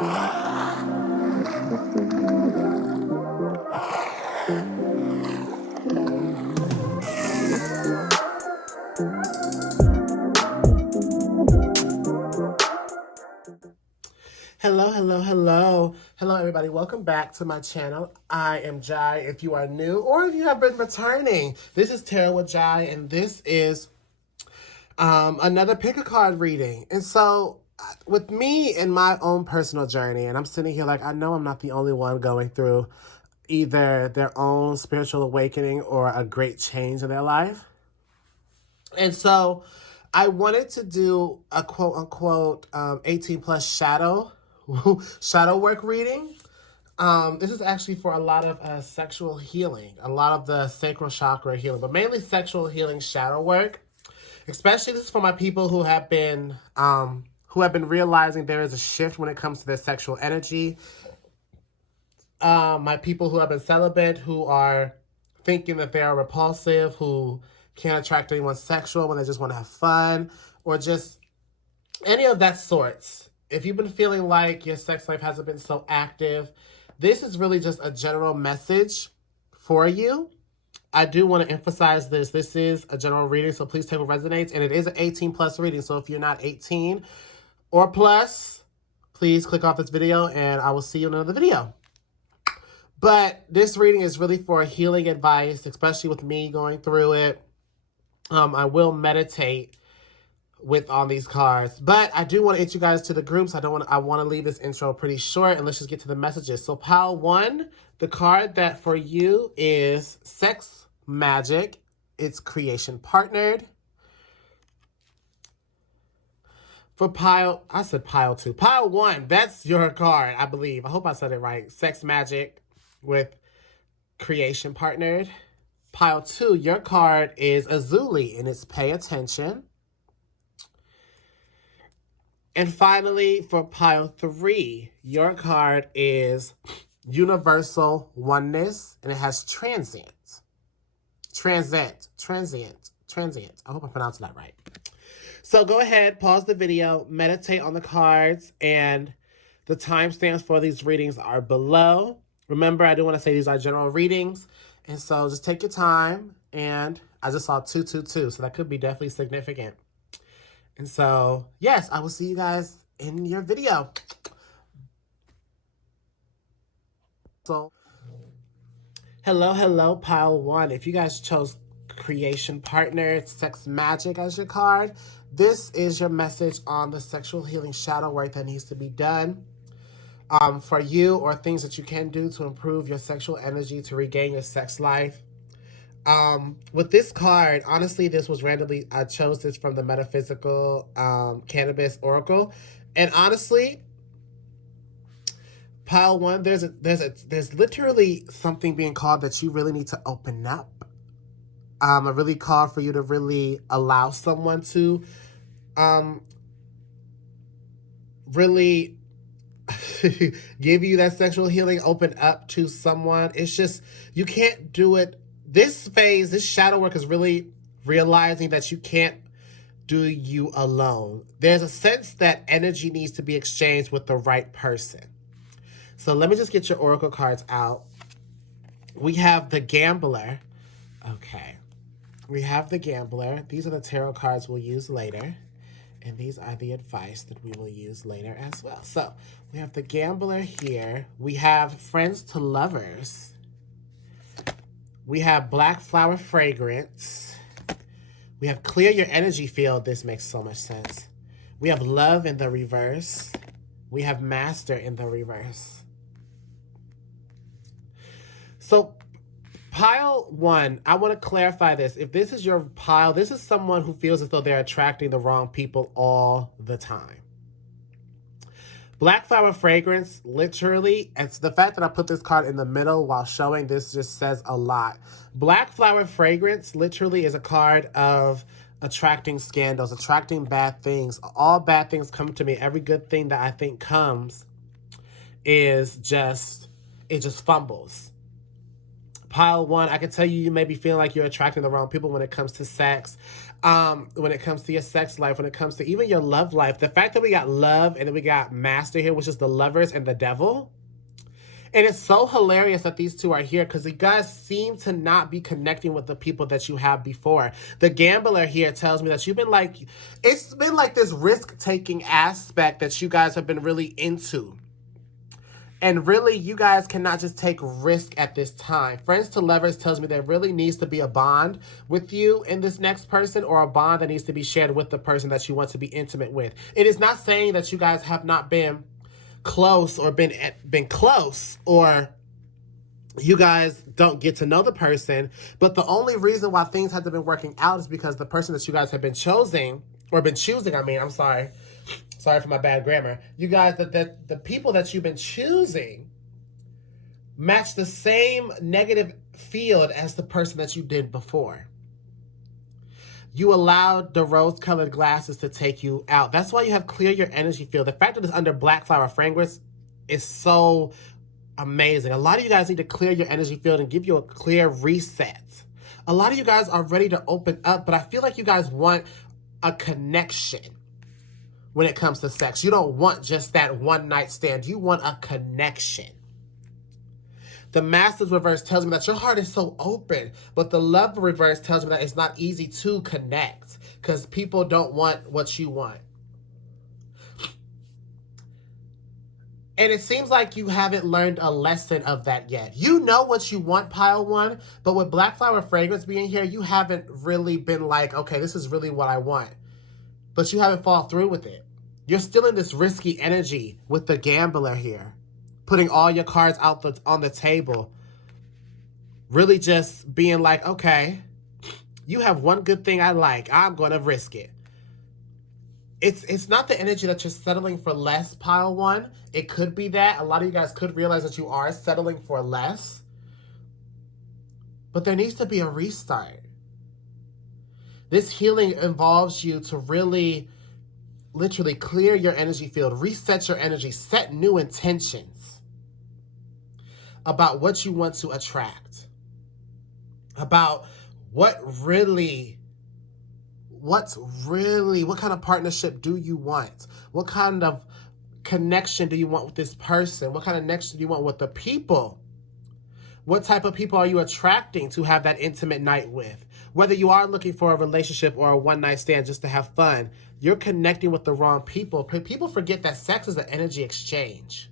Hello, hello, hello. Hello, everybody. Welcome back to my channel. I am Jai. If you are new or if you have been returning, this is Tarot with Jai, and this is another pick a card reading. And so, with me and my own personal journey, and I'm sitting here like I know I'm not the only one going through either their own spiritual awakening or a great change in their life. And so, I wanted to do a quote unquote 18 plus shadow work reading. This is actually for a lot of sexual healing, a lot of the sacral chakra healing, but mainly sexual healing shadow work. Especially this is for my people who have been realizing there is a shift when it comes to their sexual energy. My people who have been celibate, who are thinking that they are repulsive, who can't attract anyone sexual when they just want to have fun, or just any of that sorts. If you've been feeling like your sex life hasn't been so active, this is really just a general message for you. I do want to emphasize this. This is a general reading, so please take what resonates. And it is an 18 plus reading. So if you're not 18 or plus, please click off this video and I will see you in another video. But this reading is really for healing advice, especially with me going through it. I will meditate on these cards, but I do want to get you guys to the groups. I want to leave this intro pretty short, and let's just get to the messages. So pile 1, the card that for you is Sex Magic. It's creation partnered. For pile 2. Pile 1, that's your card, I believe. I hope I said it right. Sex Magic with creation partnered. Pile 2, your card is Azuli, and it's pay attention. And finally, for pile 3, your card is Universal Oneness, and it has transient. Transient. I hope I'm pronouncing that right. So go ahead, pause the video, meditate on the cards, and the timestamps for these readings are below. Remember, I do want to say these are general readings, and so just take your time. And I just saw 222, so that could be definitely significant. And so, yes, I will see you guys in your video. So, hello, pile 1. If you guys chose creation partner, sex magic as your card, this is your message on the sexual healing shadow work that needs to be done for you, or things that you can do to improve your sexual energy, to regain your sex life. With this card, honestly, this was randomly, I chose this from the Metaphysical Cannabis Oracle. And honestly, pile 1, there's literally something being called that you really need to open up. I really call for you to really allow someone to really give you that sexual healing, open up to someone. It's just, you can't do it. This phase, this shadow work is really realizing that you can't do you alone. There's a sense that energy needs to be exchanged with the right person. So let me just get your oracle cards out. We have the Gambler. Okay. We have the Gambler. These are the tarot cards we'll use later. And these are the advice that we will use later as well. So we have the Gambler here. We have Friends to Lovers. We have Black Flower Fragrance. We have Clear Your Energy Field. This makes so much sense. We have Love in the reverse. We have Master in the reverse. So pile 1, I want to clarify this. If this is your pile, this is someone who feels as though they're attracting the wrong people all the time. Black Flower Fragrance, literally, it's the fact that I put this card in the middle while showing this just says a lot. Black Flower Fragrance literally is a card of attracting scandals, attracting bad things. All bad things come to me. Every good thing that I think comes is just, it just fumbles. Pile one, I can tell you, you may be feeling like you're attracting the wrong people when it comes to sex, when it comes to your sex life, when it comes to even your love life. The fact that we got love and then we got master here, which is the lovers and the devil. And it's so hilarious that these two are here because you guys seem to not be connecting with the people that you have before. The gambler here tells me that you've been like, it's been like this risk-taking aspect that you guys have been really into. And really, you guys cannot just take risk at this time. Friends to lovers tells me there really needs to be a bond with you and this next person, or a bond that needs to be shared with the person that you want to be intimate with. It is not saying that you guys have not been close or been close, or you guys don't get to know the person, but the only reason why things haven't been working out is because the person that you guys have been choosing, I'm sorry for my bad grammar, you guys, the people that you've been choosing match the same negative field as the person that you did before. You allowed the rose-colored glasses to take you out. That's why you have clear your energy field. The fact that it's under black flower fragrance is so amazing. A lot of you guys need to clear your energy field and give you a clear reset. A lot of you guys are ready to open up, but I feel like you guys want a connection when it comes to sex. You don't want just that one-night stand. You want a connection. The Master's reverse tells me that your heart is so open, but the Love reverse tells me that it's not easy to connect because people don't want what you want. And it seems like you haven't learned a lesson of that yet. You know what you want, pile one, but with black flower fragrance being here, you haven't really been like, okay, this is really what I want. But you haven't followed through with it. You're still in this risky energy with the gambler here, putting all your cards out on the table. Really just being like, okay, you have one good thing I like. I'm going to risk it. It's not the energy that you're settling for less, pile one. It could be that. A lot of you guys could realize that you are settling for less. But there needs to be a restart. This healing involves you to really, literally clear your energy field, reset your energy, set new intentions about what you want to attract, about what kind of partnership do you want? What kind of connection do you want with this person? What kind of connection do you want with the people? What type of people are you attracting to have that intimate night with? Whether you are looking for a relationship or a one-night stand just to have fun, you're connecting with the wrong people. People forget that sex is an energy exchange.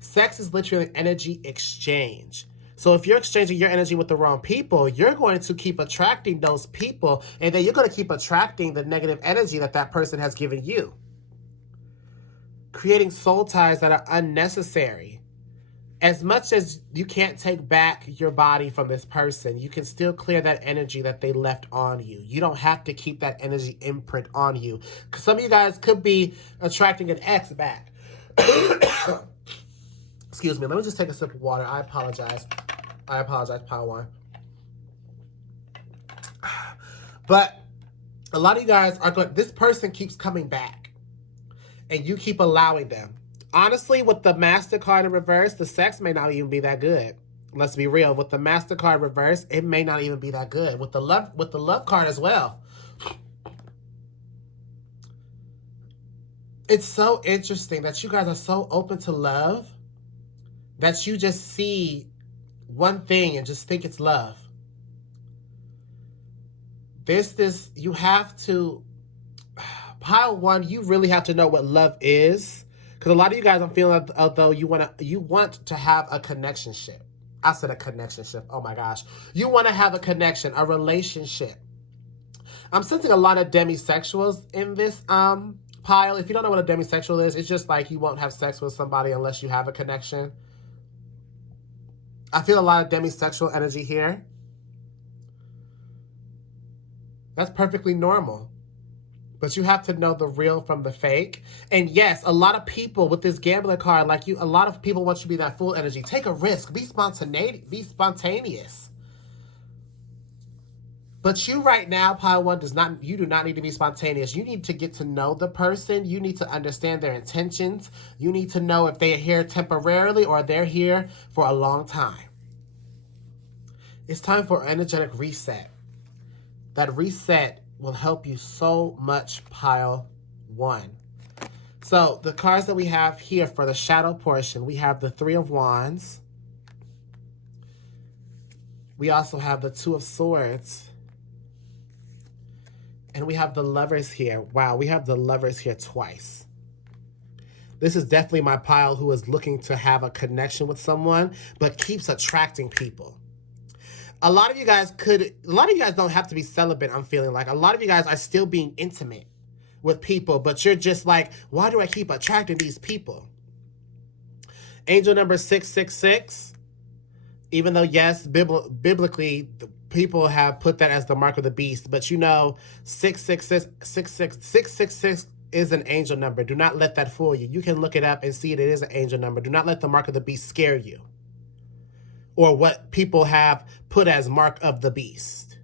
Sex is literally an energy exchange. So if you're exchanging your energy with the wrong people, you're going to keep attracting those people, and then you're going to keep attracting the negative energy that person has given you. Creating soul ties that are unnecessary. As much as you can't take back your body from this person, you can still clear that energy that they left on you. You don't have to keep that energy imprint on you. Because some of you guys could be attracting an ex back. Excuse me, let me just take a sip of water. I apologize, pile one. But a lot of you guys are going, this person keeps coming back. And you keep allowing them. Honestly, with the MasterCard in reverse, the sex may not even be that good. Let's be real. With the MasterCard reverse, it may not even be that good. With the love card as well. It's so interesting that you guys are so open to love that you just see one thing and just think it's love. You have to, pile one, you really have to know what love is. Because a lot of you guys, I'm feeling although you want to have a connectionship. I said a connectionship. Oh my gosh. You want to have a connection, a relationship. I'm sensing a lot of demisexuals in this pile. If you don't know what a demisexual is, it's just like you won't have sex with somebody unless you have a connection. I feel a lot of demisexual energy here. That's perfectly normal. But you have to know the real from the fake. And yes, a lot of people with this gambler card, like you, a lot of people want you to be that full energy. Take a risk. Be spontaneous. But you right now, pile one, you do not need to be spontaneous. You need to get to know the person. You need to understand their intentions. You need to know if they are here temporarily or they're here for a long time. It's time for an energetic reset. That reset will help you so much, pile 1. So the cards that we have here for the shadow portion, we have the 3 of Wands. We also have the 2 of Swords. And we have the Lovers here. Wow, we have the Lovers here twice. This is definitely my pile who is looking to have a connection with someone, but keeps attracting people. A lot of you guys don't have to be celibate, I'm feeling like. A lot of you guys are still being intimate with people, but you're just like, why do I keep attracting these people? Angel number 666, even though, yes, biblically, people have put that as the mark of the beast, but you know, 666 is an angel number. Do not let that fool you. You can look it up and see it is an angel number. Do not let the mark of the beast scare you, or what people have put as mark of the beast.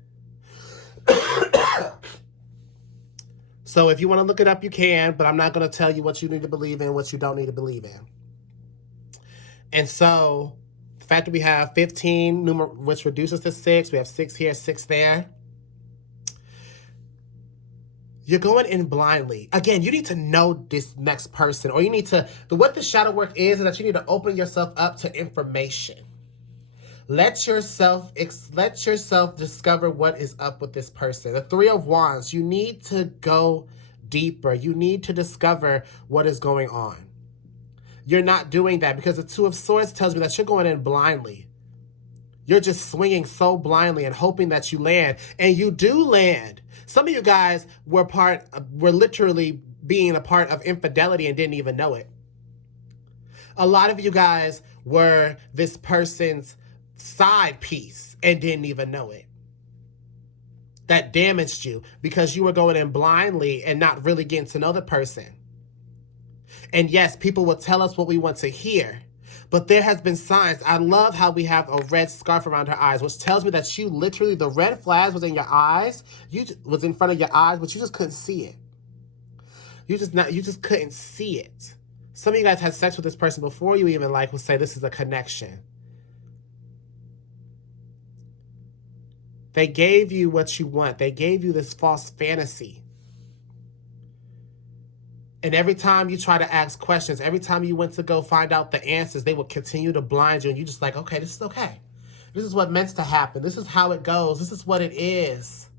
So if you want to look it up, you can, but I'm not going to tell you what you need to believe in, what you don't need to believe in. And so the fact that we have 15, which reduces to 6, we have 6 here, 6 there. You're going in blindly. Again, you need to know this next person, or you need to, what the shadow work is that you need to open yourself up to information. Let yourself discover what is up with this person. The 3 of Wands, you need to go deeper. You need to discover what is going on. You're not doing that because the 2 of Swords tells me that you're going in blindly. You're just swinging so blindly and hoping that you land. And you do land. Some of you guys were literally being a part of infidelity and didn't even know it. A lot of you guys were this person's side piece and didn't even know it. That damaged you because you were going in blindly and not really getting to know the person. And yes, people will tell us what we want to hear, but there has been signs. I love how we have a red scarf around her eyes, which tells me that you literally, the red flags was in your eyes, was in front of your eyes, but you just couldn't see it. You just couldn't see it. Some of you guys had sex with this person before you even would say this is a connection. They gave you what you want. They gave you this false fantasy. And every time you try to ask questions, every time you went to go find out the answers, they would continue to blind you. And you just like, okay, this is okay. This is what meant to happen. This is how it goes. This is what it is.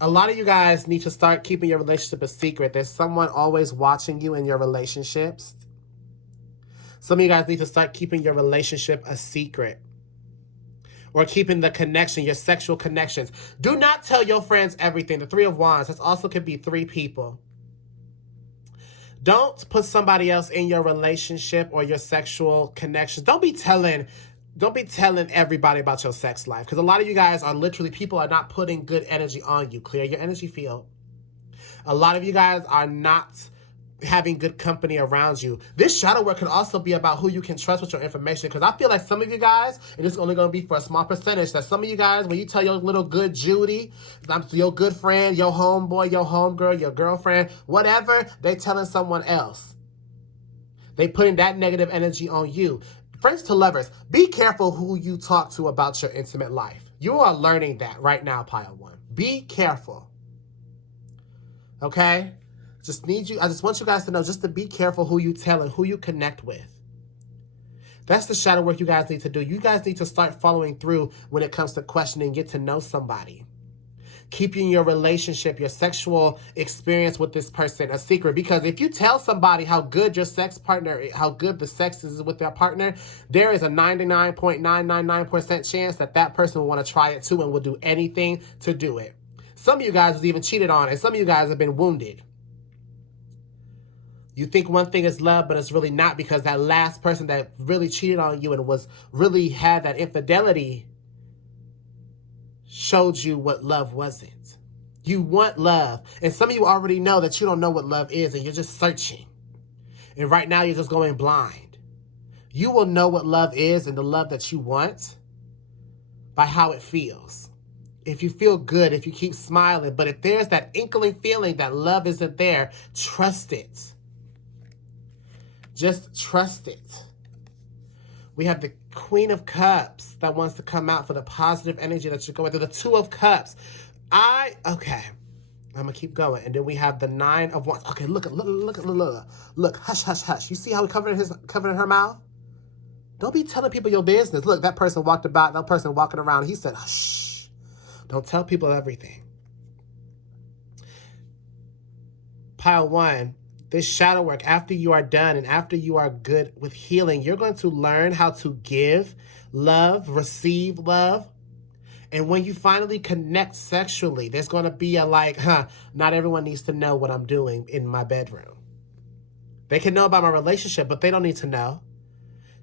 A lot of you guys need to start keeping your relationship a secret. There's someone always watching you in your relationships. Some of you guys need to start keeping your relationship a secret. Or keeping the connection, your sexual connections. Do not tell your friends everything. The 3 of Wands, this also could be 3 people. Don't put somebody else in your relationship or your sexual connections. Don't be telling everybody about your sex life. Because a lot of you guys are literally, people are not putting good energy on you. Clear your energy field. A lot of you guys are not having good company around you. This shadow work can also be about who you can trust with your information, because I feel like some of you guys, and it's only going to be for a small percentage, that some of you guys, when you tell your little good Judy, your good friend, your homeboy, your homegirl, your girlfriend, whatever, they telling someone else. They putting that negative energy on you. Friends to lovers, be careful who you talk to about your intimate life. You are learning that right now, pile 1. Be careful. Okay? I just want you guys to know just to be careful who you tell and who you connect with. That's the shadow work you guys need to do. You guys need to start following through when it comes to questioning, get to know somebody. Keeping your relationship, your sexual experience with this person a secret. Because if you tell somebody how good your sex partner, how good the sex is with their partner, there is a 99.999% chance that person will want to try it too and will do anything to do it. Some of you guys was even cheated on, and some of you guys have been wounded. You think one thing is love, but it's really not, because that last person that really cheated on you and really had that infidelity showed you what love wasn't. You want love. And some of you already know that you don't know what love is, and you're just searching. And right now you're just going blind. You will know what love is and the love that you want by how it feels. If you feel good, if you keep smiling, but if there's that inkling feeling that love isn't there, trust it. Just trust it. We have the Queen of Cups that wants to come out for the positive energy that you're going through. The Two of Cups. Okay. I'm going to keep going. And then we have the Nine of Wands. Okay, look. Hush, hush, hush. You see how he covered her mouth? Don't be telling people your business. Look, that person walking around. He said, shh. Don't tell people everything. Pile 1. This shadow work, after you are done and after you are good with healing, you're going to learn how to give love, receive love. And when you finally connect sexually, there's going to be a not everyone needs to know what I'm doing in my bedroom. They can know about my relationship, but they don't need to know.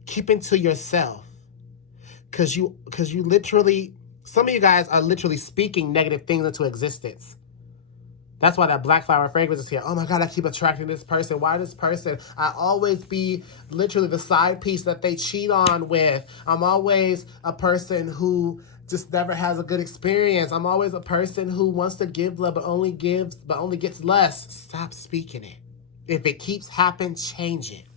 Keep it to yourself. Because you literally, some of you guys are literally speaking negative things into existence. That's why that black flower fragrance is here. Oh my God, I keep attracting this person. Why this person? I always be literally the side piece that they cheat on with. I'm always a person who just never has a good experience. I'm always a person who wants to give love but only gets less. Stop speaking it. If it keeps happening, change it.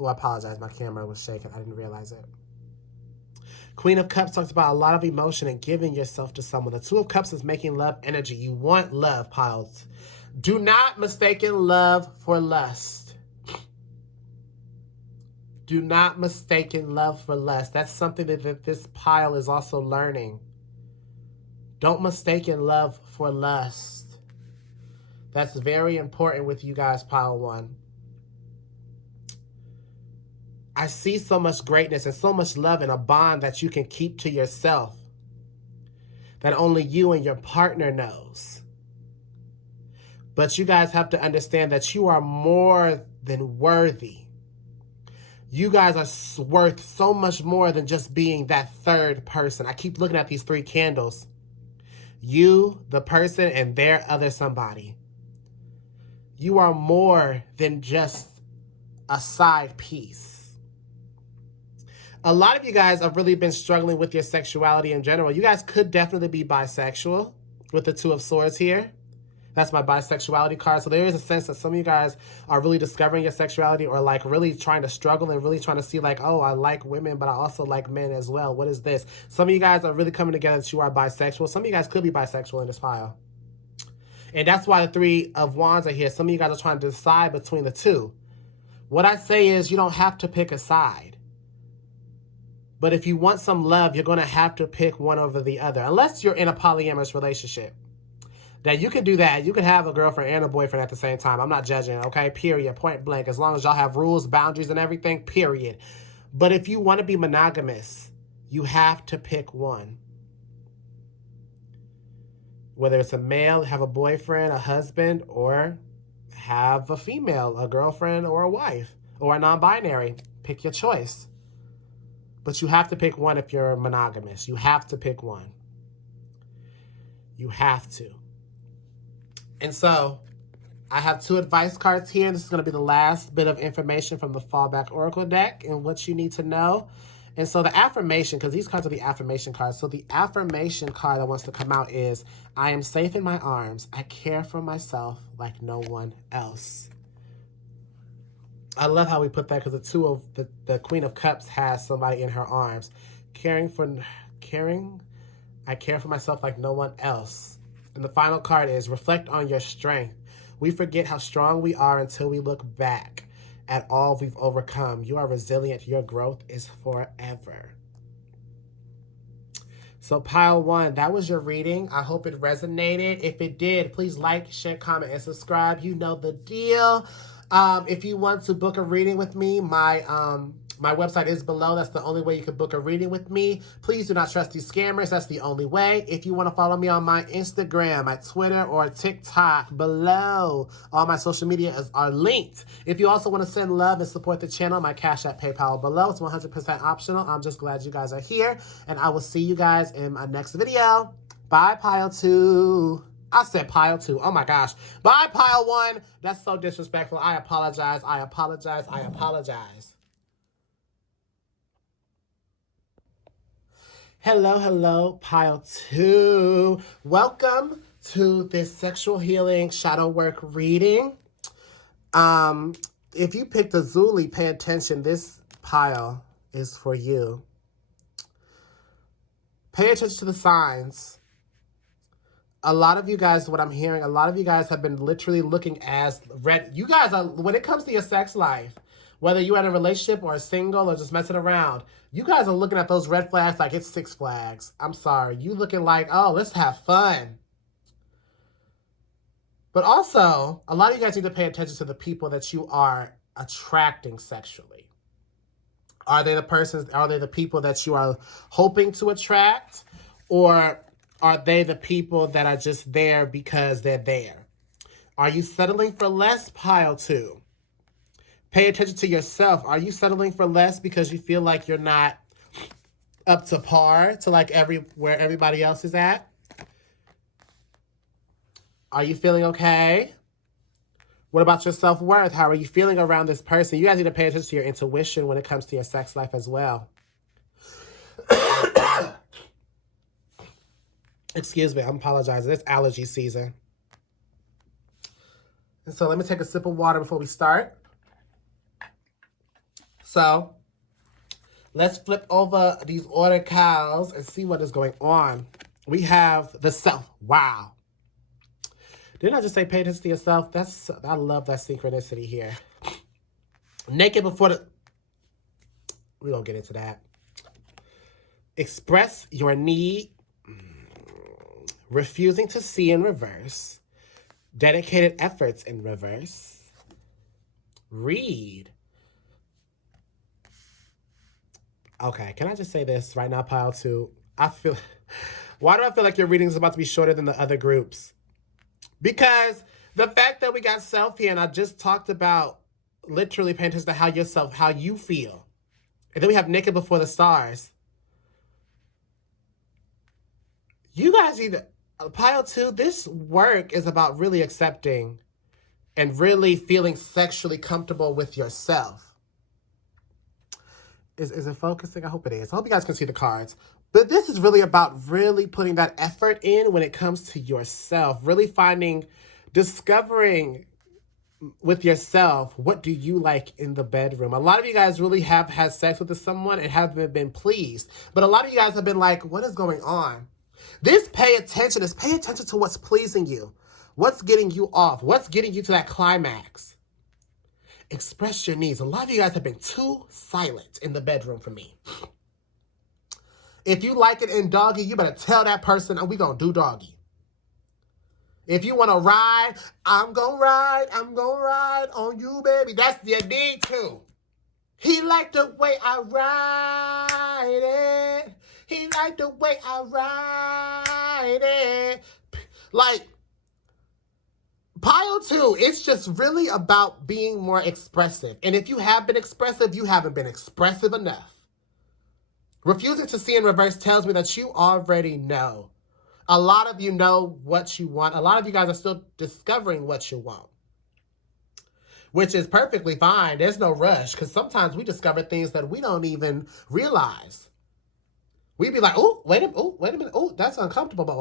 Oh, I apologize. My camera was shaking. I didn't realize it. Queen of Cups talks about a lot of emotion and giving yourself to someone. The Two of Cups is making love energy. You want love, piles. Do not mistake love for lust. Do not mistake love for lust. That's something that this pile is also learning. Don't mistake love for lust. That's very important with you guys, pile 1. I see so much greatness and so much love in a bond that you can keep to yourself, that only you and your partner knows. But you guys have to understand that you are more than worthy. You guys are worth so much more than just being that third person. I keep looking at these 3 candles. You, the person, and their other somebody. You are more than just a side piece. A lot of you guys have really been struggling with your sexuality in general. You guys could definitely be bisexual with the Two of Swords here. That's my bisexuality card. So there is a sense that some of you guys are really discovering your sexuality, or really trying to struggle and really trying to see oh, I like women, but I also like men as well. What is this? Some of you guys are really coming together that you are bisexual. Some of you guys could be bisexual in this pile. And that's why the Three of Wands are here. Some of you guys are trying to decide between the two. What I say is you don't have to pick a side. But if you want some love, you're going to have to pick one over the other. Unless you're in a polyamorous relationship. Now, you can do that. You can have a girlfriend and a boyfriend at the same time. I'm not judging, okay? Period. Point blank. As long as y'all have rules, boundaries, and everything, period. But if you want to be monogamous, you have to pick one. Whether it's a male, have a boyfriend, a husband, or have a female, a girlfriend, or a wife, or a non-binary. Pick your choice. But you have to pick one if you're monogamous. You have to pick one. You have to. And so, I have 2 advice cards here. This is going to be the last bit of information from the Fallback Oracle deck and what you need to know. And so the affirmation, because these cards are the affirmation cards. So the affirmation card that wants to come out is, I am safe in my arms. I care for myself like no one else. I love how we put that, because the Queen of Cups has somebody in her arms. I care for myself like no one else. And the final card is, reflect on your strength. We forget how strong we are until we look back at all we've overcome. You are resilient. Your growth is forever. So pile 1, that was your reading. I hope it resonated. If it did, please like, share, comment, and subscribe. You know the deal. If you want to book a reading with me, my website is below. That's the only way you can book a reading with me. Please do not trust these scammers. That's the only way. If you want to follow me on my Instagram, my Twitter, or TikTok, below. All my social media are linked. If you also want to send love and support the channel, my Cash App, PayPal below. It's 100% optional. I'm just glad you guys are here. And I will see you guys in my next video. Bye, pile 2. I said pile 2. Oh my gosh. Bye, pile 1. That's so disrespectful. I apologize. I apologize. I apologize. Hello, hello, pile 2. Welcome to this sexual healing shadow work reading. If you picked a Zuli, pay attention. This pile is for you. Pay attention to the signs. A lot of you guys, what I'm hearing, a lot of you guys have been literally looking as red. You guys are, when it comes to your sex life, whether you're in a relationship or a single or just messing around, you guys are looking at those red flags like it's Six Flags. I'm sorry. You looking like, oh, let's have fun. But also, a lot of you guys need to pay attention to the people that you are attracting sexually. Are they the people that you are hoping to attract? Or are they the people that are just there because they're there? Are you settling for less, pile 2? Pay attention to yourself. Are you settling for less because you feel like you're not up to par to like where everybody else is at? Are you feeling okay? What about your self-worth? How are you feeling around this person? You guys need to pay attention to your intuition when it comes to your sex life as well. Excuse me, I'm apologizing. It's allergy season. And so let me take a sip of water before we start. So let's flip over these order cows and see what is going on. We have the self. Wow. Didn't I just say pay attention to yourself? I love that synchronicity here. Naked before the... We don't get into that. Express your need. Refusing to see in reverse. Dedicated efforts in reverse. Read. Okay, can I just say this right now, pile 2? Why do I feel like your reading is about to be shorter than the other groups? Because the fact that we got self here, and I just talked about literally paying attention to how you feel. And then we have naked before the stars. You guys either, pile 2, this work is about really accepting and really feeling sexually comfortable with yourself. Is it focusing? I hope it is. I hope you guys can see the cards. But this is really about really putting that effort in when it comes to yourself. Really discovering with yourself, what do you like in the bedroom? A lot of you guys really have had sex with someone and haven't been pleased. But a lot of you guys have been like, what is going on? This pay attention to what's pleasing you. What's getting you off? What's getting you to that climax? Express your needs. A lot of you guys have been too silent in the bedroom for me. If you like it in doggy, you better tell that person, and we gonna do doggy. If you want to ride, I'm gonna ride on you, baby. That's your need too. He liked the way I ride it. He liked the way I ride it. Like, pile 2, it's just really about being more expressive. And if you have been expressive, you haven't been expressive enough. Refusing to see in reverse tells me that you already know. A lot of you know what you want. A lot of you guys are still discovering what you want, which is perfectly fine. There's no rush, because sometimes we discover things that we don't even realize. We'd be like, oh, wait a minute. Oh, that's uncomfortable. But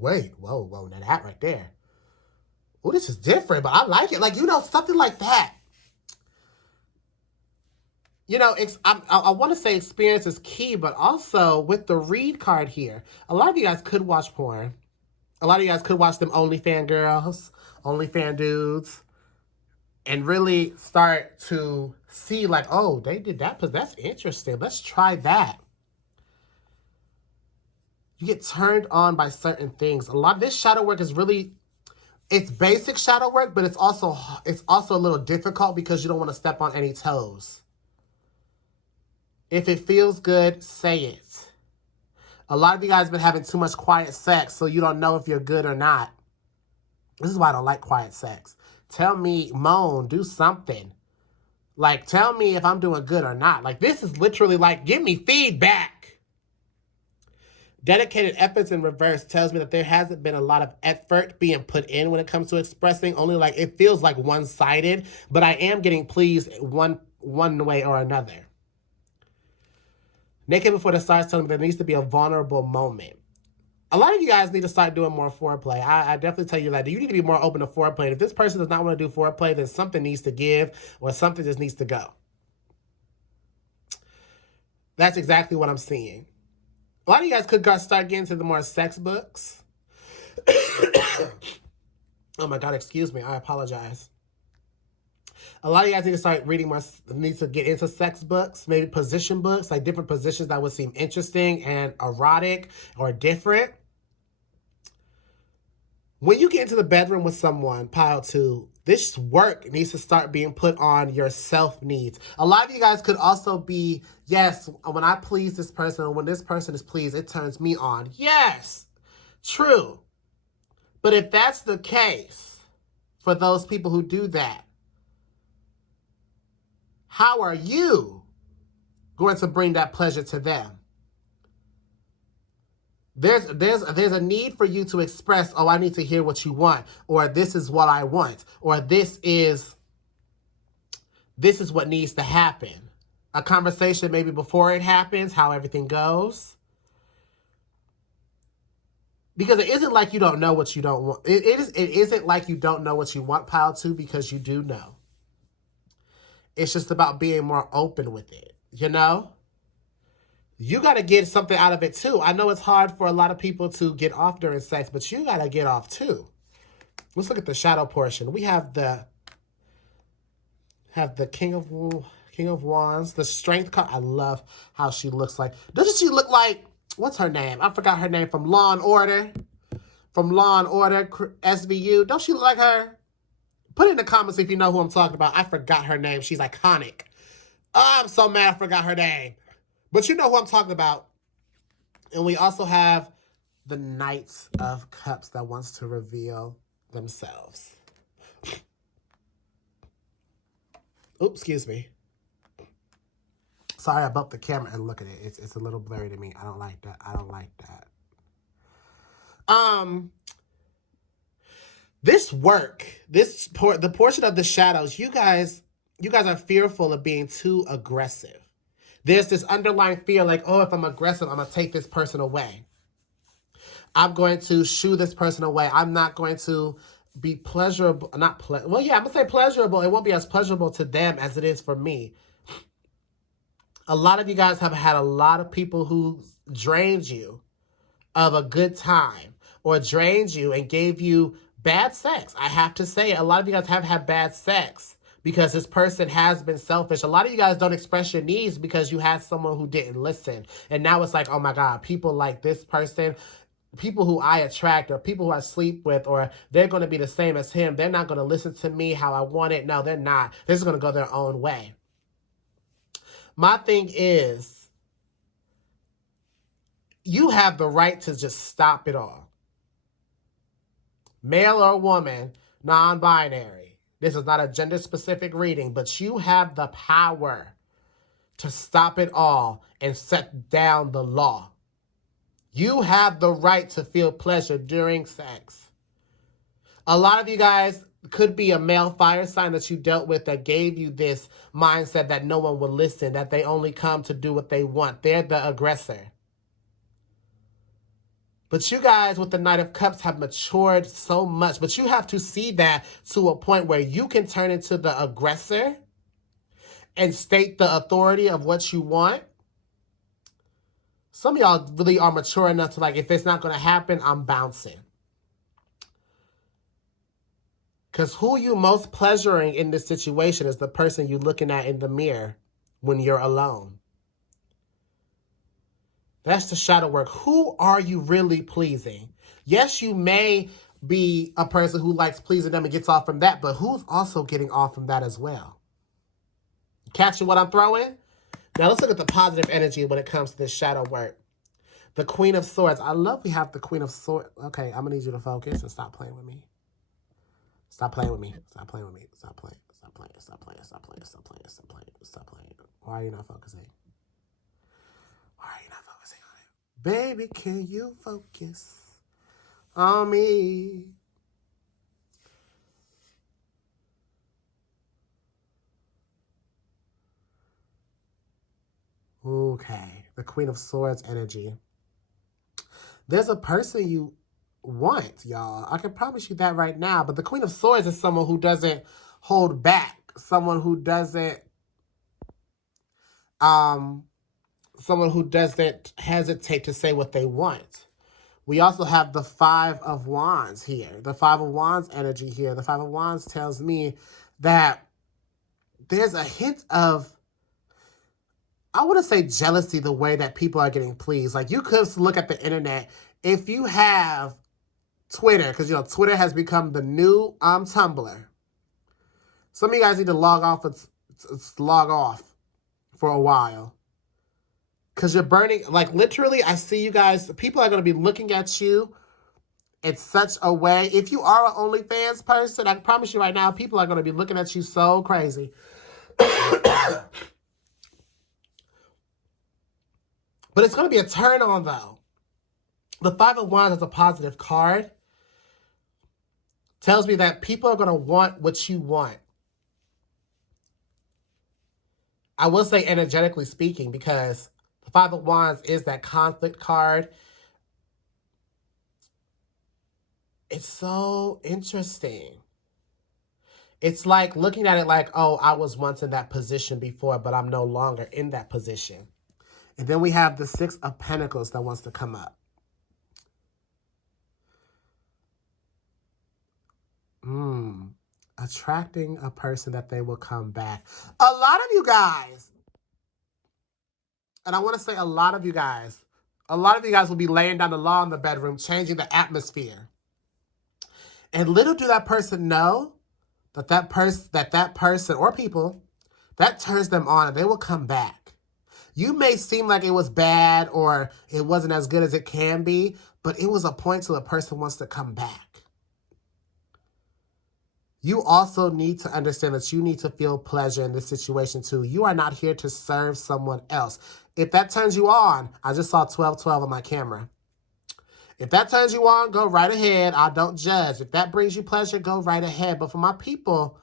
wait, now that right there. Oh, this is different, but I like it. Like, something like that. I want to say experience is key, but also with the read card here, a lot of you guys could watch porn. A lot of you guys could watch them OnlyFans girls, OnlyFans dudes, and really start to see like, oh, they did that, but that's interesting. Let's try that. You get turned on by certain things. A lot of this shadow work is really, it's basic shadow work, but it's also a little difficult because you don't want to step on any toes. If it feels good, say it. A lot of you guys have been having too much quiet sex, so you don't know if you're good or not. This is why I don't like quiet sex. Tell me, moan, do something. Like, tell me if I'm doing good or not. Like, this is literally like, give me feedback. Dedicated efforts in reverse tells me that there hasn't been a lot of effort being put in when it comes to expressing. Only like, it feels like one-sided, but I am getting pleased one way or another. Naked before the stars telling me there needs to be a vulnerable moment. A lot of you guys need to start doing more foreplay. I definitely tell you that. You need to be more open to foreplay. And if this person does not want to do foreplay, then something needs to give or something just needs to go. That's exactly what I'm seeing. A lot of you guys could start getting to the more sex books. Oh my God, excuse me. I apologize. A lot of you guys need to start reading more, need to get into sex books, maybe position books, like different positions that would seem interesting and erotic or different. When you get into the bedroom with someone, pile two, this work needs to start being put on your self needs. A lot of you guys could also be, yes, when I please this person or when this person is pleased, it turns me on. Yes, true. But if that's the case for those people who do that, how are you going to bring that pleasure to them? There's a need for you to express, oh, I need to hear what you want, or this is what I want, or this is what needs to happen. A conversation maybe before it happens, how everything goes. Because it isn't like you don't know what you don't want. It isn't like you don't know what you want, pile two, because you do know. It's just about being more open with it, you know? You got to get something out of it too. I know it's hard for a lot of people to get off during sex, but you got to get off too. Let's look at the shadow portion. We have the King of Wands, the Strength card. I love how she looks like. Doesn't she look like, what's her name? I forgot her name from Law and Order. From Law and Order, SVU. Don't she look like her? Put it in the comments if you know who I'm talking about. I forgot her name. She's iconic. Oh, I'm so mad I forgot her name. But you know who I'm talking about. And we also have the Knight of Cups that wants to reveal themselves. Oops, excuse me. Sorry, I bumped the camera and look at it. It's a little blurry to me. I don't like that. I don't like that. This work, the portion of the shadows, you guys are fearful of being too aggressive. There's this underlying fear like, oh, if I'm aggressive, I'm going to take this person away. I'm going to shoo this person away. I'm not going to be pleasurable. Well, yeah, I'm going to say pleasurable. It won't be as pleasurable to them as it is for me. A lot of you guys have had a lot of people who drained you of a good time or drained you and gave you bad sex. I have to say, a lot of you guys have had bad sex because this person has been selfish. A lot of you guys don't express your needs because you had someone who didn't listen. And now it's like, oh my God, people like this person, people who I attract or people who I sleep with, or they're going to be the same as him. They're not going to listen to me how I want it. No, they're not. They're just going to go their own way. My thing is, you have the right to just stop it all. Male or woman, non-binary. This is not a gender-specific reading, but you have the power to stop it all and set down the law. You have the right to feel pleasure during sex. A lot of you guys could be a male fire sign that you dealt with that gave you this mindset that no one will listen, that they only come to do what they want. They're the aggressor. But you guys with the Knight of Cups have matured so much. But you have to see that to a point where you can turn into the aggressor and state the authority of what you want. Some of y'all really are mature enough to like, if it's not going to happen, I'm bouncing. Because who you most pleasuring in this situation is the person you're looking at in the mirror when you're alone. That's the shadow work. Who are you really pleasing? Yes, you may be a person who likes pleasing them and gets off from that, but who's also getting off from that as well? Catching what I'm throwing? Now let's look at the positive energy when it comes to this shadow work. The Queen of Swords. I love we have the Queen of Swords. Okay, I'm going to need you to focus and stop playing with me. Stop playing with me. Stop playing with me. Stop playing. Stop playing. Stop playing. Stop playing. Stop playing. Stop playing. Stop playing. Why are you not focusing? Why are you not focusing on it? Baby, can you focus on me? Okay. The Queen of Swords energy. There's a person you want, y'all. I can promise you that right now. But the Queen of Swords is someone who doesn't hold back. Someone who doesn't hesitate to say what they want. We also have the Five of Wands here. The Five of Wands energy here. The Five of Wands tells me that there's a hint of, I want to say, jealousy, the way that people are getting pleased. Like, you could look at the internet. If you have Twitter, because, Twitter has become the new Tumblr. Some of you guys need to log off for a while. Because you're burning, like, literally, I see you guys, people are going to be looking at you in such a way. If you are an OnlyFans person, I can promise you right now, people are going to be looking at you so crazy. But it's going to be a turn on, though. The Five of Wands is a positive card. Tells me that people are going to want what you want. I will say energetically speaking, because the Five of Wands is that conflict card. It's so interesting. It's like looking at it like, oh, I was once in that position before, but I'm no longer in that position. And then we have the Six of Pentacles that wants to come up. Attracting a person that they will come back. A lot of you guys, and I want to say a lot of you guys will be laying down the law in the bedroom, changing the atmosphere. And little do that person know that person or people, that turns them on and they will come back. You may seem like it was bad or it wasn't as good as it can be, but it was a point till a person wants to come back. You also need to understand that you need to feel pleasure in this situation too. You are not here to serve someone else. If that turns you on, I just saw 1212 on my camera. If that turns you on, go right ahead. I don't judge. If that brings you pleasure, go right ahead. But for my people,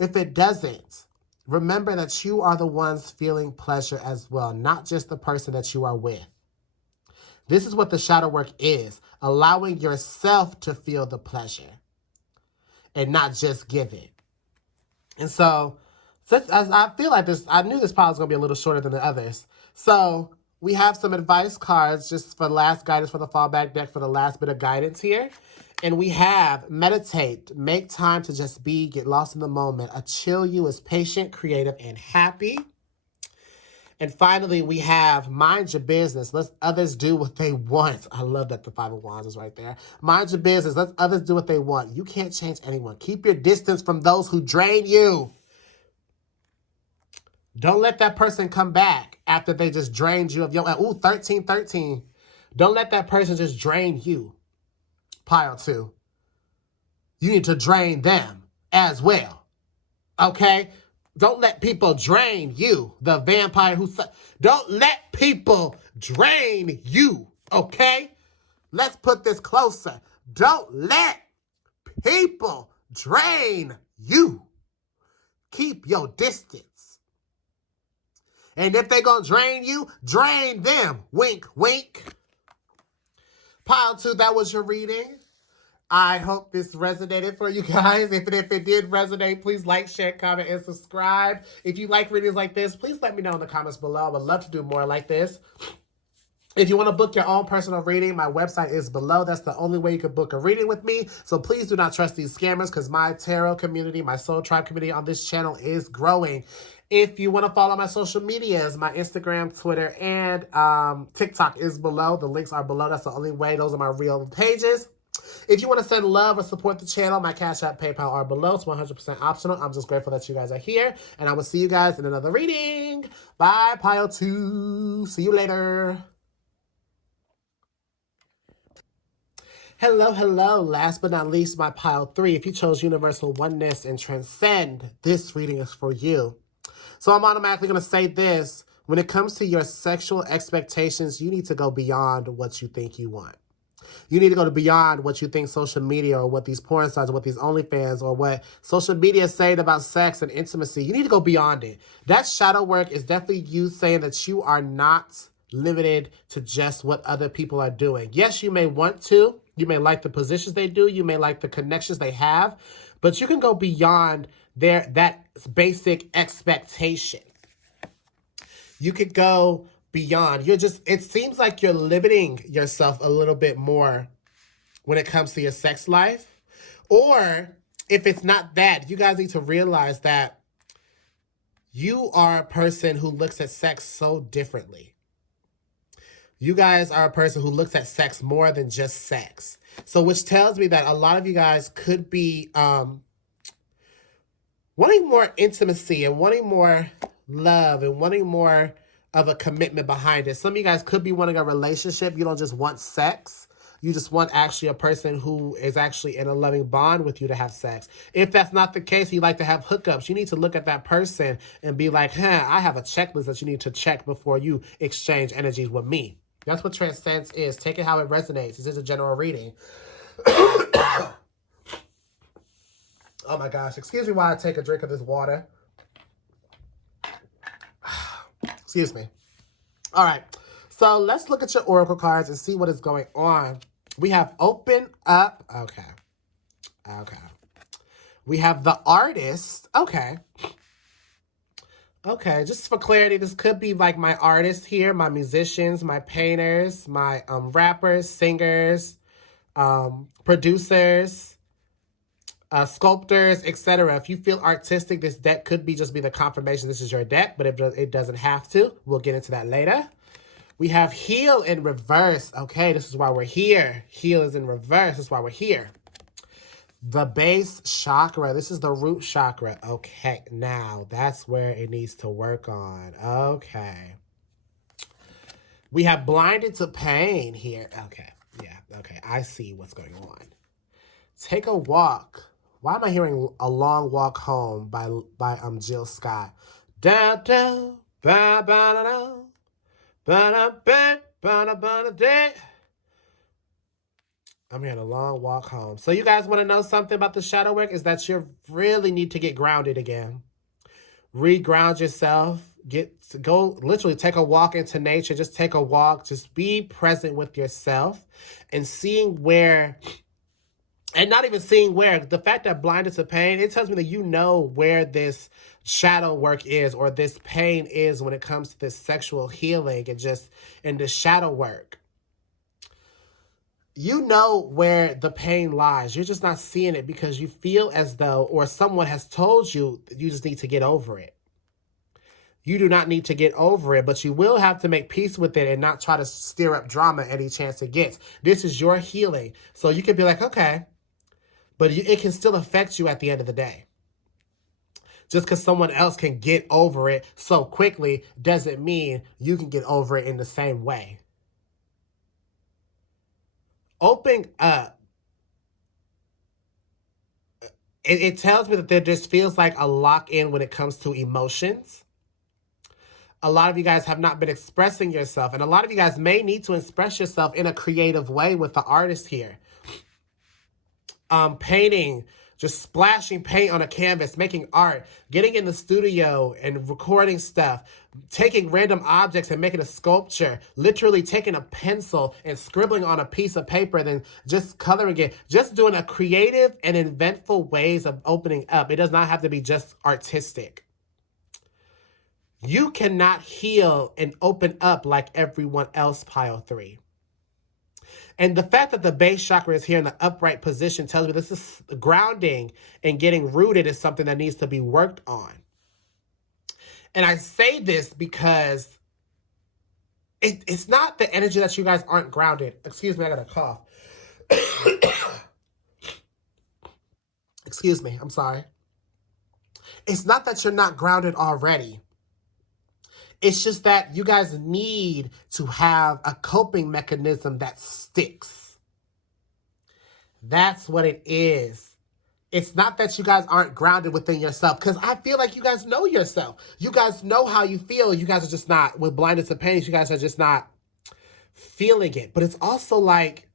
if it doesn't, remember that you are the ones feeling pleasure as well, not just the person that you are with. This is what the shadow work is, allowing yourself to feel the pleasure and not just give it. And so, since I feel like this, I knew this probably was going to be a little shorter than the others. So, we have some advice cards just for last guidance for the fallback deck for the last bit of guidance here. And we have meditate, make time to just be, get lost in the moment. A chill you is patient, creative, and happy. And finally, we have mind your business. Let others do what they want. I love that the Five of Wands is right there. Mind your business. Let others do what they want. You can't change anyone. Keep your distance from those who drain you. Don't let that person come back after they just drained you of your... Ooh, 1313. Don't let that person just drain you. Pile 2. You need to drain them as well. Okay? Don't let people drain you, the vampire who... Don't let people drain you, okay? Let's put this closer. Don't let people drain you. Keep your distance. And if they're going to drain you, drain them. Wink, wink. Pile 2, that was your reading. I hope this resonated for you guys. If it did resonate, please like, share, comment, and subscribe. If you like readings like this, please let me know in the comments below. I would love to do more like this. If you want to book your own personal reading, my website is below. That's the only way you can book a reading with me. So please do not trust these scammers because my tarot community, my soul tribe community on this channel is growing. If you want to follow my social medias, my Instagram, Twitter, and TikTok is below. The links are below. That's the only way. Those are my real pages. If you want to send love or support the channel, my Cash App, PayPal are below. It's 100% optional. I'm just grateful that you guys are here. And I will see you guys in another reading. Bye, Pile 2. See you later. Hello, hello. Last but not least, my Pile 3. If you chose Universal Oneness and Transcend, this reading is for you. So I'm automatically going to say this. When it comes to your sexual expectations, you need to go beyond what you think you want. You need to go beyond what you think social media or what these porn stars or what these OnlyFans or what social media is saying about sex and intimacy. You need to go beyond it. That shadow work is definitely you saying that you are not limited to just what other people are doing. Yes, you may want to. You may like the positions they do. You may like the connections they have. But you can go beyond that basic expectation. You could go beyond. It seems like you're limiting yourself a little bit more when it comes to your sex life. Or if it's not that, you guys need to realize that you are a person who looks at sex so differently. You guys are a person who looks at sex more than just sex. So which tells me that a lot of you guys could be wanting more intimacy and wanting more love and wanting more of a commitment behind it. Some of you guys could be wanting a relationship. You don't just want sex. You just want actually a person who is actually in a loving bond with you to have sex. If that's not the case, you like to have hookups, you need to look at that person and be like, I have a checklist that you need to check before you exchange energies with me. That's what transcendence is. Take it how it resonates. This is a general reading. Oh my gosh. Excuse me while I take a drink of this water. Excuse me. All right. So let's look at your oracle cards and see what is going on. We have open up. Okay. We have the artist. Okay. Just for clarity, this could be like my artists here, my musicians, my painters, my rappers, singers, producers, sculptors, etc. If you feel artistic, this deck could just be the confirmation this is your deck, but it doesn't have to. We'll get into that later. We have heal in reverse. Okay, this is why we're here. Heal is in reverse. This is why we're here. The base chakra. This is the root chakra. Okay, now that's where it needs to work on. Okay. We have blinded to pain here. Okay, yeah, okay. I see what's going on. Take a walk. Why am I hearing A Long Walk Home by Jill Scott? Down, down, ba ba da da. I'm hearing A Long Walk Home. So you guys want to know something about the shadow work? Is that you really need to get grounded again. Reground yourself. Go literally take a walk into nature. Just take a walk. Just be present with yourself and seeing where, and not even seeing where. The fact that blinded to pain, it tells me that you know where this shadow work is or this pain is when it comes to this sexual healing and the shadow work. You know where the pain lies. You're just not seeing it because you feel as though, or someone has told you, you just need to get over it. You do not need to get over it, but you will have to make peace with it and not try to stir up drama any chance it gets. This is your healing. So you can be like, okay, but it can still affect you at the end of the day. Just because someone else can get over it so quickly doesn't mean you can get over it in the same way. Open up. It tells me that there just feels like a lock-in when it comes to emotions. A lot of you guys have not been expressing yourself, and a lot of you guys may need to express yourself in a creative way with the artist here. Painting, just splashing paint on a canvas, making art, getting in the studio and recording stuff, taking random objects and making a sculpture, literally taking a pencil and scribbling on a piece of paper, then just coloring it, just doing a creative and inventful ways of opening up. It does not have to be just artistic. You cannot heal and open up like everyone else, pile 3. And the fact that the base chakra is here in the upright position tells me this is grounding and getting rooted is something that needs to be worked on. And I say this because it's not the energy that you guys aren't grounded. Excuse me, I got a cough. Excuse me, I'm sorry. It's not that you're not grounded already. It's just that you guys need to have a coping mechanism that sticks. That's what it is. It's not that you guys aren't grounded within yourself, because I feel like you guys know yourself. You guys know how you feel. You guys are just not, with blinded to pain, you guys are just not feeling it. But it's also like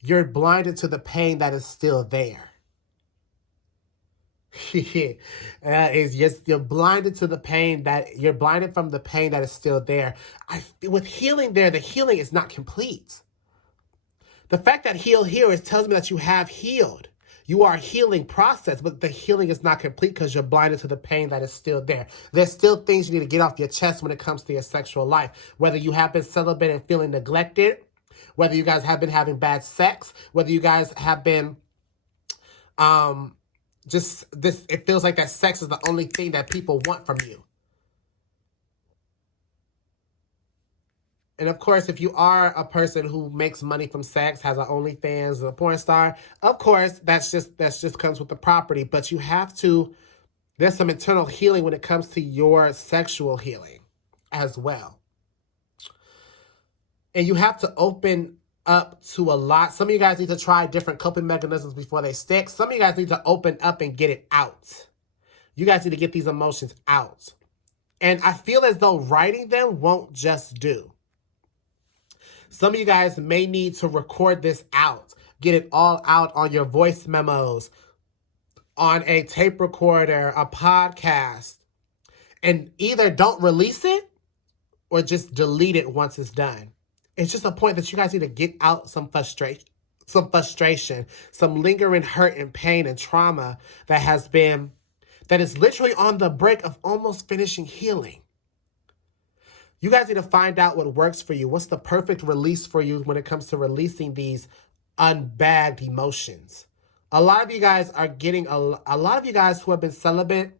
you're blinded to the pain that is still there. Is just you're blinded to the pain that you're blinded from the pain that is still there. With healing there, the healing is not complete. The fact that heal here is tells me that you have healed. You are healing process, but the healing is not complete because you're blinded to the pain that is still there. There's still things you need to get off your chest when it comes to your sexual life. Whether you have been celibate and feeling neglected, whether you guys have been having bad sex, whether you guys have been just this, it feels like that sex is the only thing that people want from you. And of course, if you are a person who makes money from sex, has an OnlyFans, a porn star, of course, that's just comes with the property. But you have to, there's some internal healing when it comes to your sexual healing as well. And you have to open up to a lot. Some of you guys need to try different coping mechanisms before they stick. Some of you guys need to open up and get it out. You guys need to get these emotions out. And I feel as though writing them won't just do. Some of you guys may need to record this out. Get it all out on your voice memos, on a tape recorder, a podcast. And either don't release it or just delete it once it's done. It's just a point that you guys need to get out some frustration, some lingering hurt and pain and trauma that is literally on the brink of almost finishing healing. You guys need to find out what works for you. What's the perfect release for you when it comes to releasing these unbagged emotions? A lot of you guys are getting, a lot of you guys who have been celibate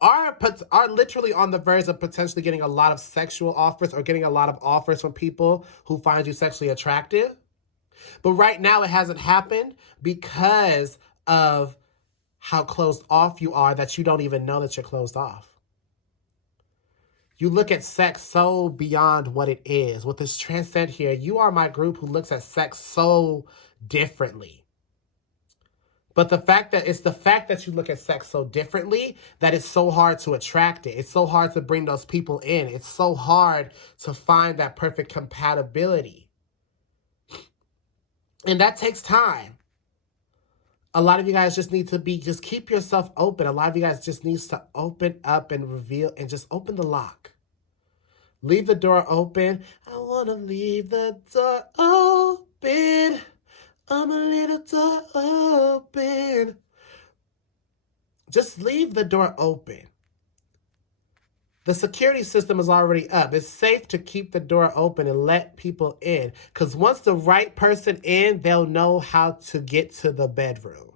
are literally on the verge of potentially getting a lot of sexual offers or getting a lot of offers from people who find you sexually attractive. But right now it hasn't happened because of how closed off you are that you don't even know that you're closed off. You look at sex so beyond what it is. With this transcend here, you are my group who looks at sex so differently. But it's the fact that you look at sex so differently that it's so hard to attract it. It's so hard to bring those people in. It's so hard to find that perfect compatibility. And that takes time. A lot of you guys just need to just keep yourself open. A lot of you guys just needs to open up and reveal and just open the lock. Leave the door open. I want to leave the door open. I'm a little door open. Just leave the door open. The security system is already up. It's safe to keep the door open and let people in. Because once the right person in, they'll know how to get to the bedroom.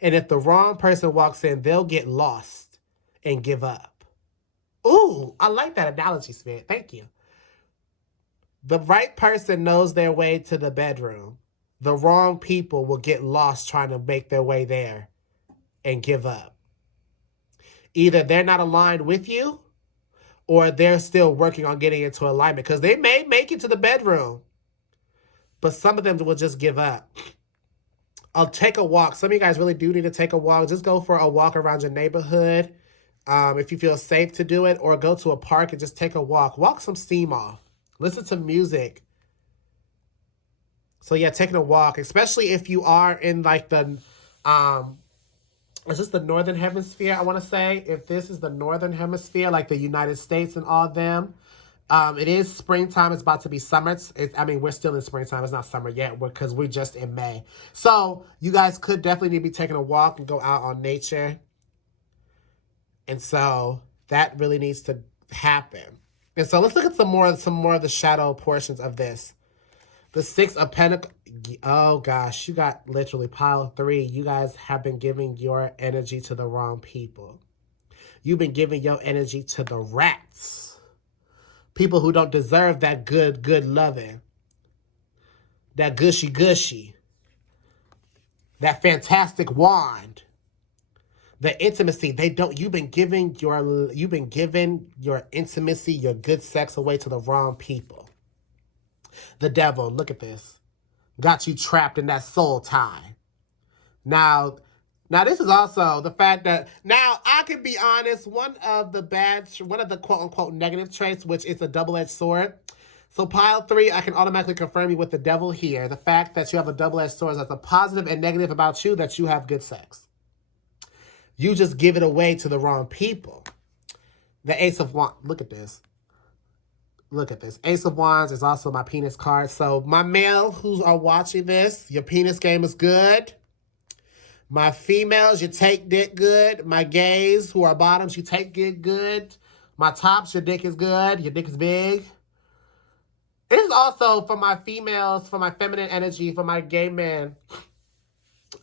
And if the wrong person walks in, they'll get lost and give up. Ooh, I like that analogy, Spirit. Thank you. The right person knows their way to the bedroom. The wrong people will get lost trying to make their way there and give up. Either they're not aligned with you or they're still working on getting into alignment because they may make it to the bedroom, but some of them will just give up. I'll take a walk. Some of you guys really do need to take a walk. Just go for a walk around your neighborhood if you feel safe to do it, or go to a park and just take a walk. Walk some steam off. Listen to music. So yeah, taking a walk, especially if you are in like the, is this the Northern Hemisphere, I want to say? If this is the Northern Hemisphere, like the United States and all them, it is springtime. It's about to be summer. We're still in springtime. It's not summer yet because we're just in May. So you guys could definitely need to be taking a walk and go out on nature. And so that really needs to happen. And so let's look at some more of the shadow portions of this. The Six of Pentacles. Oh gosh, you got literally pile 3. You guys have been giving your energy to the wrong people. You've been giving your energy to the rats. People who don't deserve that good loving. That gushy. That fantastic wand. The intimacy, you've been giving your intimacy, your good sex away to the wrong people. The devil, look at this. Got you trapped in that soul tie. Now this is also the fact that, now I can be honest, one of the quote unquote negative traits, which is a double-edged sword. So pile 3, I can automatically confirm you with the devil here. The fact that you have a double-edged sword is a positive and negative about you, that you have good sex. You just give it away to the wrong people. The Ace of Wands. Look at this. Look at this. Ace of Wands is also my penis card. So my male who are watching this, your penis game is good. My females, you take dick good. My gays who are bottoms, you take dick good. My tops, your dick is good. Your dick is big. It is also for my females, for my feminine energy, for my gay men,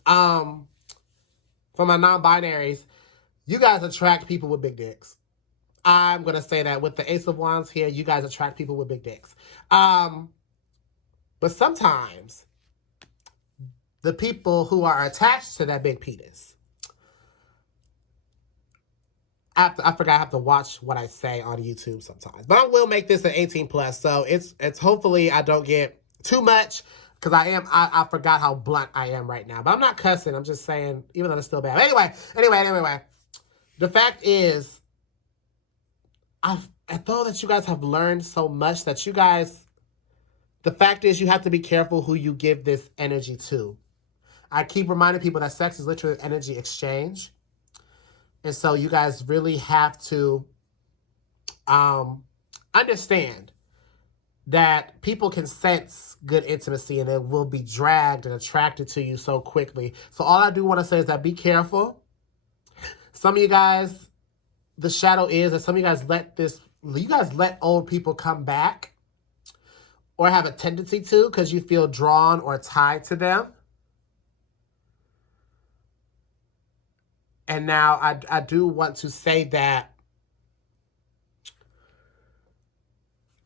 for my non-binaries. You guys attract people with big dicks. I'm going to say that with the Ace of Wands here, you guys attract people with big dicks. But sometimes the people who are attached to that big penis, I forgot I have to watch what I say on YouTube sometimes. But I will make this an 18 plus. So it's hopefully I don't get too much because I forgot how blunt I am right now. But I'm not cussing. I'm just saying, even though it's still bad. Anyway. The fact is, I thought that you guys have learned so much that you guys, the fact is you have to be careful who you give this energy to. I keep reminding people that sex is literally an energy exchange. And so you guys really have to understand that people can sense good intimacy and it will be dragged and attracted to you so quickly. So all I do want to say is that be careful. Some of you guys, the shadow is that some of you guys let old people come back or have a tendency to because you feel drawn or tied to them. And now I do want to say that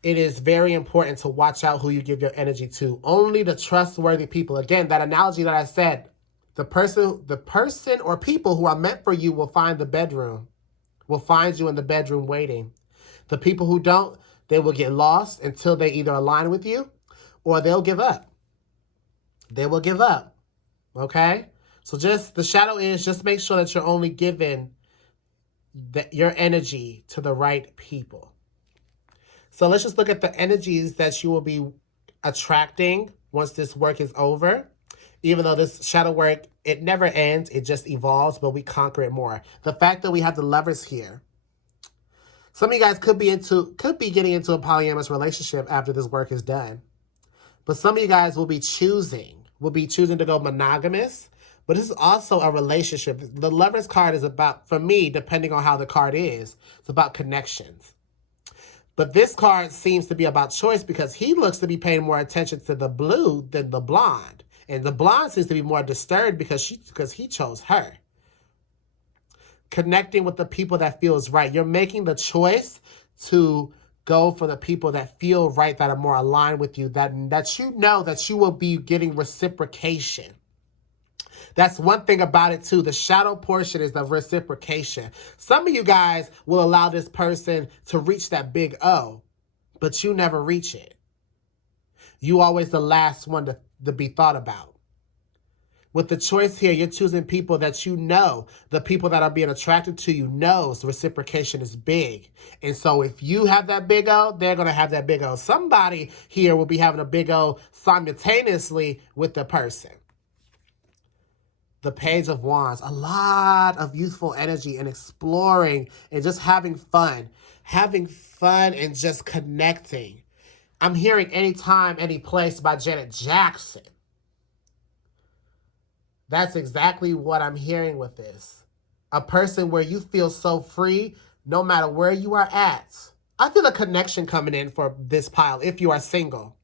it is very important to watch out who you give your energy to. Only the trustworthy people. Again, that analogy that I said, the person or people who are meant for you will find the bedroom, will find you in the bedroom waiting. The people who don't, they will get lost until they either align with you or they'll give up. They will give up. Okay? So the shadow is just make sure that you're only giving your energy to the right people. So let's just look at the energies that you will be attracting once this work is over. Even though this shadow work, it never ends, it just evolves, but we conquer it more. The fact that we have the Lovers here. Some of you guys could be getting into a polyamorous relationship after this work is done. But some of you guys will be choosing to go monogamous. But this is also a relationship. The Lover's card is about, for me, depending on how the card is, it's about connections. But this card seems to be about choice because he looks to be paying more attention to the blue than the blonde. And the blonde seems to be more disturbed because he chose her. Connecting with the people that feels right. You're making the choice to go for the people that feel right, that are more aligned with you, that you know that you will be getting reciprocation. That's one thing about it too. The shadow portion is the reciprocation. Some of you guys will allow this person to reach that big O, but you never reach it. You always the last one to be thought about. With the choice here, you're choosing people that you know, the people that are being attracted to you knows reciprocation is big. And so if you have that big O, they're going to have that big O. Somebody here will be having a big O simultaneously with the person. The Page of Wands, a lot of youthful energy and exploring and just having fun and just connecting. I'm hearing Anytime, Any Place by Janet Jackson. That's exactly what I'm hearing with this. A person where you feel so free no matter where you are at. I feel a connection coming in for this pile if you are single.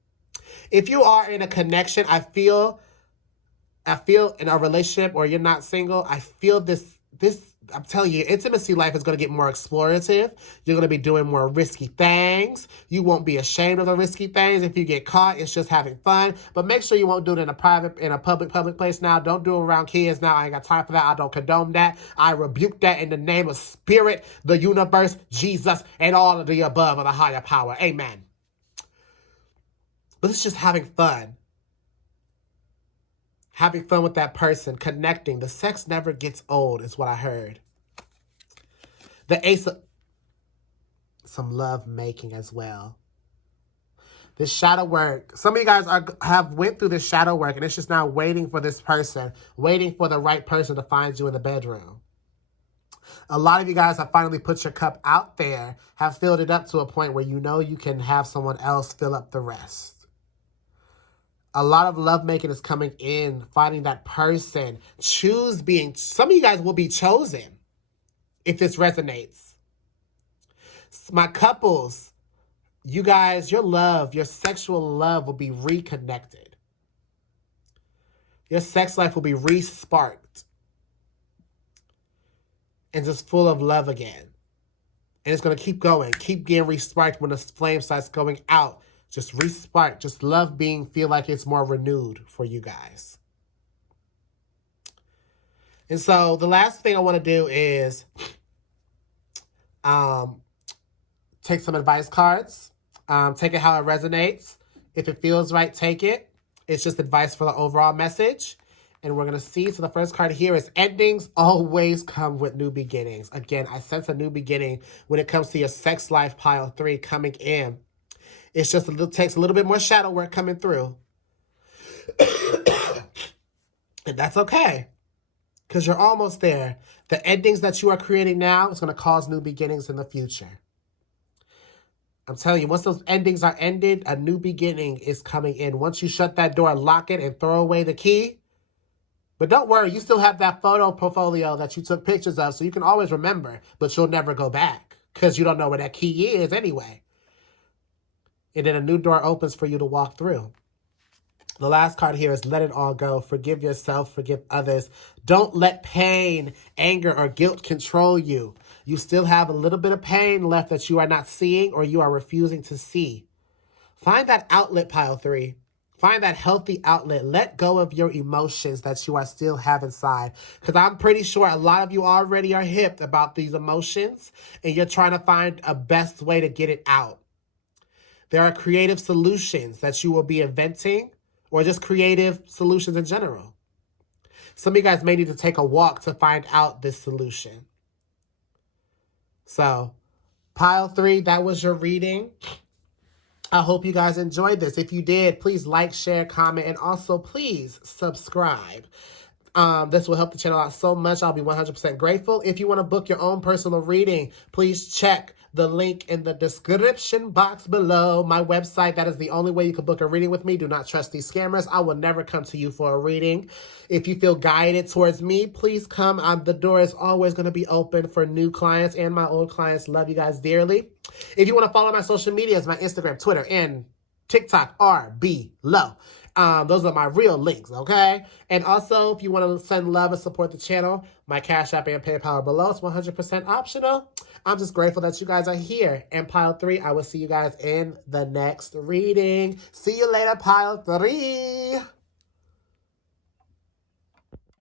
If you are in a connection, I feel in a relationship or you're not single, I feel this, I'm telling you, intimacy life is going to get more explorative. You're going to be doing more risky things. You won't be ashamed of the risky things. If you get caught, it's just having fun. But make sure you won't do it in a public place now. Don't do it around kids now. I ain't got time for that. I don't condone that. I rebuke that in the name of Spirit, the universe, Jesus, and all of the above of the higher power. Amen. But it's just having fun. Having fun with that person, connecting. The sex never gets old is what I heard. The Ace of... Some love making as well. This shadow work. Some of you guys have went through this shadow work and it's just now waiting for this person. Waiting for the right person to find you in the bedroom. A lot of you guys have finally put your cup out there, have filled it up to a point where you know you can have someone else fill up the rest. A lot of lovemaking is coming in, finding that person. Some of you guys will be chosen if this resonates. My couples, you guys, your sexual love will be reconnected. Your sex life will be re-sparked and just full of love again. And it's going to keep going, keep getting re-sparked when the flame starts going out. Just re-spark, just love feel like it's more renewed for you guys. And so the last thing I want to do is take some advice cards. Take it how it resonates. If it feels right, take it. It's just advice for the overall message. And we're going to see. So the first card here is endings always come with new beginnings. Again, I sense a new beginning when it comes to your sex life, pile 3 coming in. It's just takes a little bit more shadow work coming through. And that's okay, because you're almost there. The endings that you are creating now is going to cause new beginnings in the future. I'm telling you, once those endings are ended, a new beginning is coming in. Once you shut that door, lock it, and throw away the key. But don't worry, you still have that photo portfolio that you took pictures of, so you can always remember, but you'll never go back because you don't know where that key is anyway. And then a new door opens for you to walk through. The last card here is let it all go. Forgive yourself, forgive others. Don't let pain, anger, or guilt control you. You still have a little bit of pain left that you are not seeing or you are refusing to see. Find that outlet, pile 3. Find that healthy outlet. Let go of your emotions that you are still have inside. Because I'm pretty sure a lot of you already are hipped about these emotions and you're trying to find a best way to get it out. There are creative solutions that you will be inventing or just creative solutions in general. Some of you guys may need to take a walk to find out this solution. So, pile 3, that was your reading. I hope you guys enjoyed this. If you did, please like, share, comment, and also please subscribe. This will help the channel out so much. I'll be 100% grateful. If you want to book your own personal reading, please check the link in the description box below. My website, that is the only way you can book a reading with me. Do not trust these scammers. I will never come to you for a reading. If you feel guided towards me, please come. The door is always going to be open for new clients and my old clients. Love you guys dearly. If you want to follow my social medias, my Instagram, Twitter, and TikTok are below. Those are my real links, okay? And also, if you want to send love and support the channel, my Cash App and PayPal are below. It's 100% optional. I'm just grateful that you guys are here. And pile 3, I will see you guys in the next reading. See you later, pile 3.